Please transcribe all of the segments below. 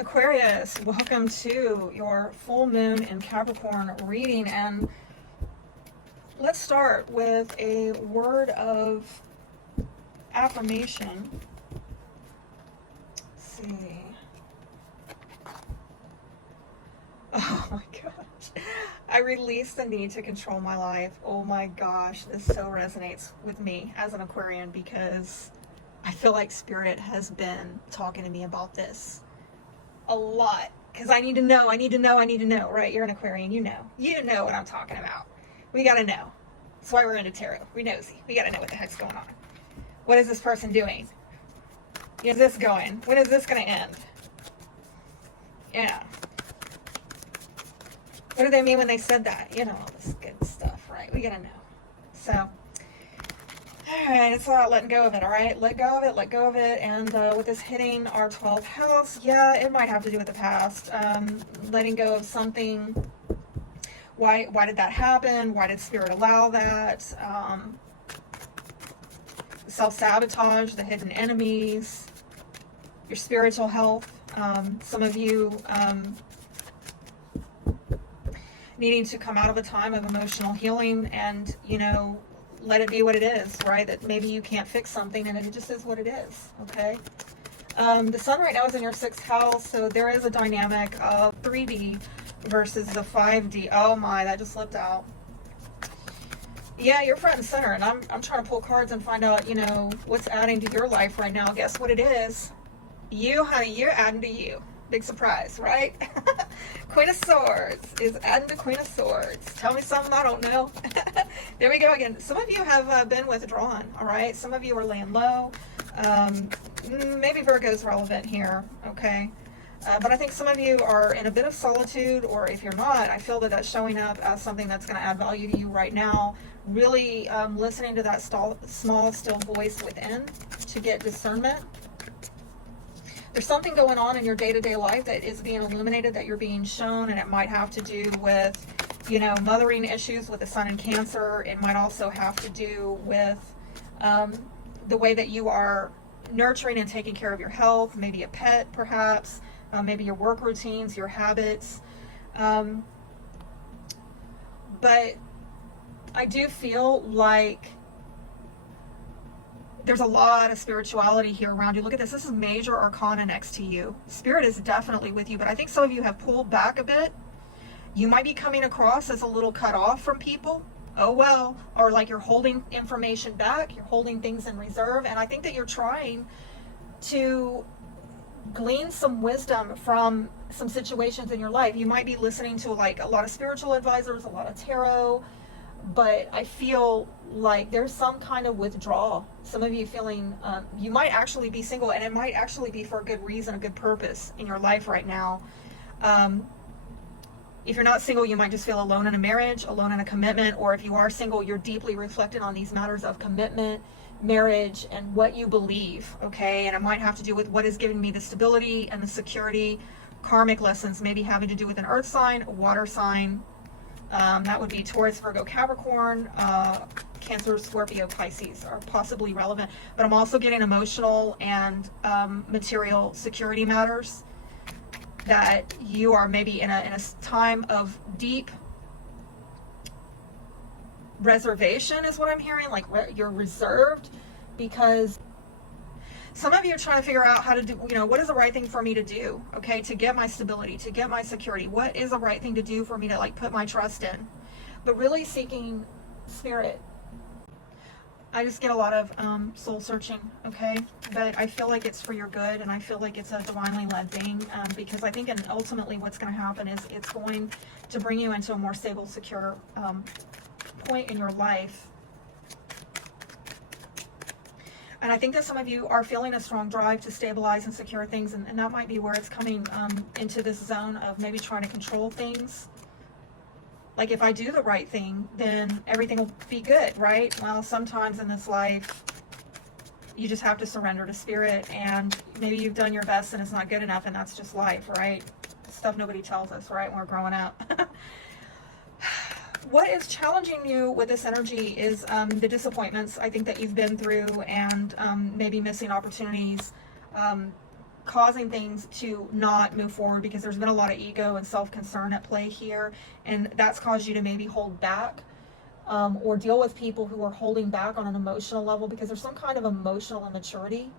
Aquarius, welcome to your full moon in Capricorn reading, and let's start with a word of affirmation. Let's see. Oh my gosh. I release the need to control my life. Oh my gosh, this so resonates with me as an Aquarian because I feel like Spirit has been talking to me about this a lot because I need to know, right? You're an Aquarian, you know what I'm talking about. We got to know. That's why we're into tarot. We nosy. We got to know what the heck's going on. What is this person doing? Where's this going? When is this going to end? Yeah. What do they mean when they said that? You know, all this good stuff, right? We got to know. So, all right, it's about letting go of it, all right? Let go of it. And with this hitting our 12th house, yeah, it might have to do with the past. Letting go of something. Why did that happen? Why did Spirit allow that? Self-sabotage, the hidden enemies, your spiritual health. Some of you needing to come out of a time of emotional healing and, let it be what it is, right? That maybe you can't fix something and it just is what it is, okay? The sun right now is in your 6th house, so there is a dynamic of 3D versus the 5D. Oh my, that just slipped out. Yeah, you're front and center, and I'm trying to pull cards and find out, what's adding to your life right now. Guess what it is? You, honey, you're adding to you. Big surprise, right? Queen of Swords is adding to Queen of Swords. Tell me something I don't know. There we go again. Some of you have been withdrawn, all right? Some of you are laying low. Maybe Virgo's relevant here, okay? But I think some of you are in a bit of solitude, or if you're not, I feel that that's showing up as something that's going to add value to you right now. Really listening to that small, still voice within to get discernment. There's something going on in your day-to-day life that is being illuminated, that you're being shown, and it might have to do with, mothering issues with the sun in Cancer. It might also have to do with the way that you are nurturing and taking care of your health, maybe a pet perhaps, maybe your work routines, your habits. But I do feel like there's a lot of spirituality here around you. Look at this. This is major arcana next to you. Spirit is definitely with you, but I think some of you have pulled back a bit. You might be coming across as a little cut off from people. Oh, well. Or like you're holding information back. You're holding things in reserve. And I think that you're trying to glean some wisdom from some situations in your life. You might be listening to like a lot of spiritual advisors, a lot of tarot, but I feel like there's some kind of withdrawal. Some of you feeling, you might actually be single, and it might actually be for a good reason, a good purpose in your life right now. If you're not single, you might just feel alone in a marriage, alone in a commitment, or if you are single, you're deeply reflecting on these matters of commitment, marriage, and what you believe, okay? And it might have to do with what is giving me the stability and the security, karmic lessons, maybe having to do with an earth sign, a water sign. That would be Taurus, Virgo, Capricorn, Cancer, Scorpio, Pisces are possibly relevant. But I'm also getting emotional and material security matters, that you are maybe in a time of deep reservation is what I'm hearing, like you're reserved because some of you are trying to figure out how to do, what is the right thing for me to do, okay, to get my stability, to get my security. What is the right thing to do for me to like put my trust in? But really seeking Spirit. I just get a lot of soul searching, okay? But I feel like it's for your good, and I feel like it's a divinely led thing, because I think and ultimately what's going to happen is it's going to bring you into a more stable, secure point in your life. And I think that some of you are feeling a strong drive to stabilize and secure things, and that might be where it's coming into this zone of maybe trying to control things. Like, if I do the right thing, then everything will be good, right? Well, sometimes in this life, you just have to surrender to Spirit, and maybe you've done your best and it's not good enough, and that's just life, right? Stuff nobody tells us, right, when we're growing up. What is challenging you with this energy is the disappointments I think that you've been through, and maybe missing opportunities, causing things to not move forward because there's been a lot of ego and self-concern at play here, and that's caused you to maybe hold back, or deal with people who are holding back on an emotional level because there's some kind of emotional immaturity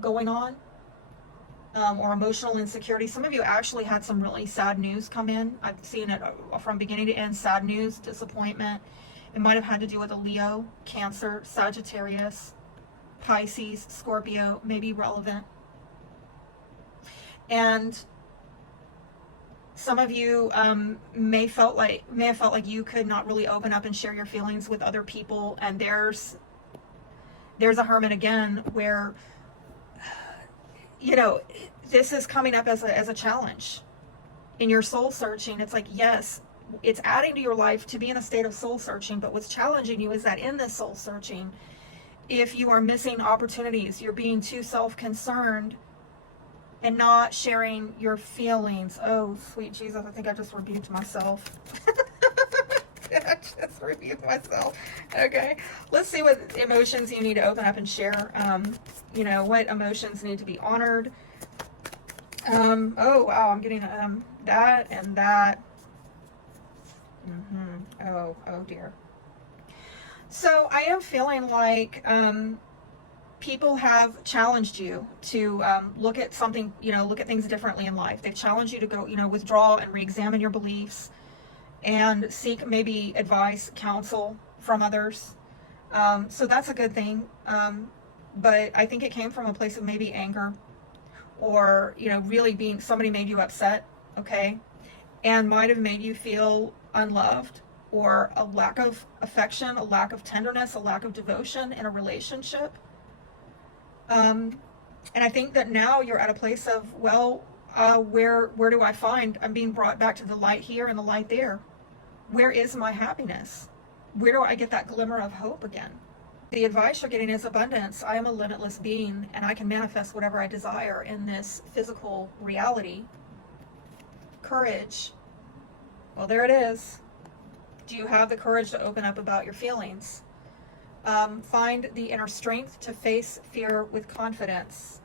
going on, or emotional insecurity. Some of you actually had some really sad news come in. I've seen it from beginning to end, sad news, disappointment. It might have had to do with a Leo, Cancer, Sagittarius, Pisces, Scorpio, maybe relevant. And some of you may have felt like you could not really open up and share your feelings with other people. And there's a Hermit again, where, you know, this is coming up as a challenge in your soul searching. It's like, yes, it's adding to your life to be in a state of soul searching, but what's challenging you is that in this soul searching, if you are missing opportunities, you're being too self-concerned and not sharing your feelings. Oh, sweet Jesus, I think I just rebuked myself. I just rebuked myself. Okay, let's see what emotions you need to open up and share. You know, what emotions need to be honored. Oh, wow, I'm getting that and that. Oh dear. So I am feeling like people have challenged you to look at something, you know, look at things differently in life. They've challenged you to go, you know, withdraw and re-examine your beliefs and seek maybe advice, counsel from others. So that's a good thing. But I think it came from a place of maybe anger, or, you know, really being, somebody made you upset, okay, and might have made you feel unloved, or a lack of affection, a lack of tenderness, a lack of devotion in a relationship. And I think that now you're at a place of, well, where do I find, I'm being brought back to the light here and the light there. Where is my happiness? Where do I get that glimmer of hope again? The advice you're getting is abundance. I am a limitless being, and I can manifest whatever I desire in this physical reality. Courage. Well, there it is. Do you have the courage to open up about your feelings? Find the inner strength to face fear with confidence.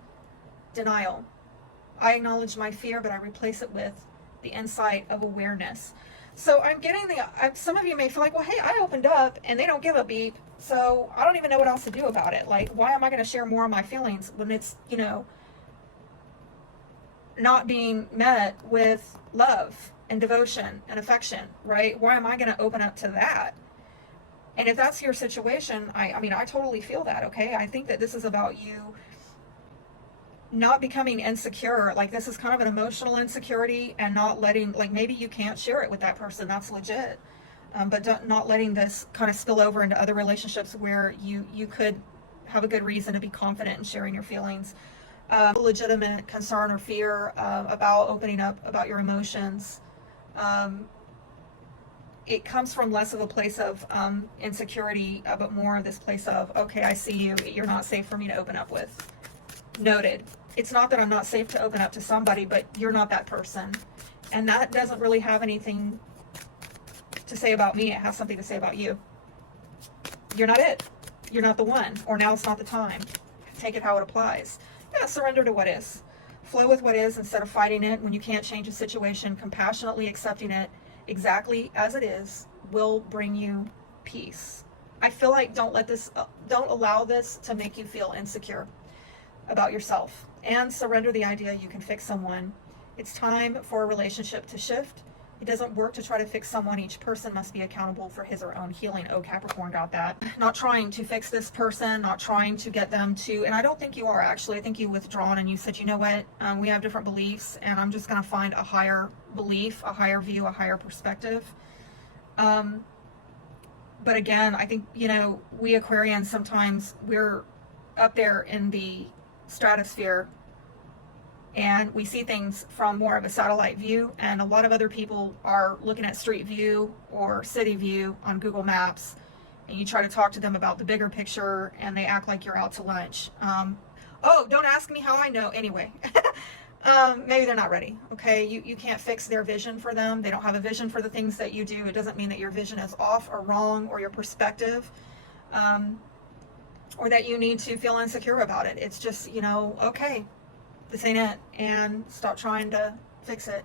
Denial. I acknowledge my fear, but I replace it with the insight of awareness. So I'm getting some of you may feel like, well, hey, I opened up and they don't give a beep, so I don't even know what else to do about it. Like, why am I going to share more of my feelings when it's, you know, not being met with love and devotion and affection, right? Why am I going to open up to that? And if that's your situation, I mean, I totally feel that, okay? I think that this is about you not becoming insecure. Like, this is kind of an emotional insecurity, and not letting, like, maybe you can't share it with that person, that's legit. But not letting this kind of spill over into other relationships where you could have a good reason to be confident in sharing your feelings. Legitimate concern or fear about opening up about your emotions. It comes from less of a place of insecurity, but more of this place of, okay, I see you, you're not safe for me to open up with. Noted. It's not that I'm not safe to open up to somebody, but you're not that person. And that doesn't really have anything to say about me. It has something to say about you. You're not it. You're not the one. Or now it's not the time. Take it how it applies. Yeah, surrender to what is. Flow with what is instead of fighting it. When you can't change a situation, compassionately accepting it exactly as it is will bring you peace. I feel like don't allow this to make you feel insecure about yourself, and surrender the idea you can fix someone. It's time for a relationship to shift. It doesn't work to try to fix someone. Each person must be accountable for his or her own healing. Oh, Capricorn got that. Not trying to fix this person, not trying to get them to, and I don't think you are actually. I think you withdrawn and you said, you know what, we have different beliefs, and I'm just going to find a higher belief, a higher view, a higher perspective. But again, I think, you know, we Aquarians, sometimes we're up there in the stratosphere and we see things from more of a satellite view, and a lot of other people are looking at street view or city view on Google Maps, and you try to talk to them about the bigger picture and they act like you're out to lunch. Oh, don't ask me how I know. Anyway, maybe they're not ready. Okay, you can't fix their vision for them. They don't have a vision for the things that you do. It doesn't mean that your vision is off or wrong, or your perspective, or that you need to feel insecure about it. It's just, you know, okay, this ain't it, and stop trying to fix it.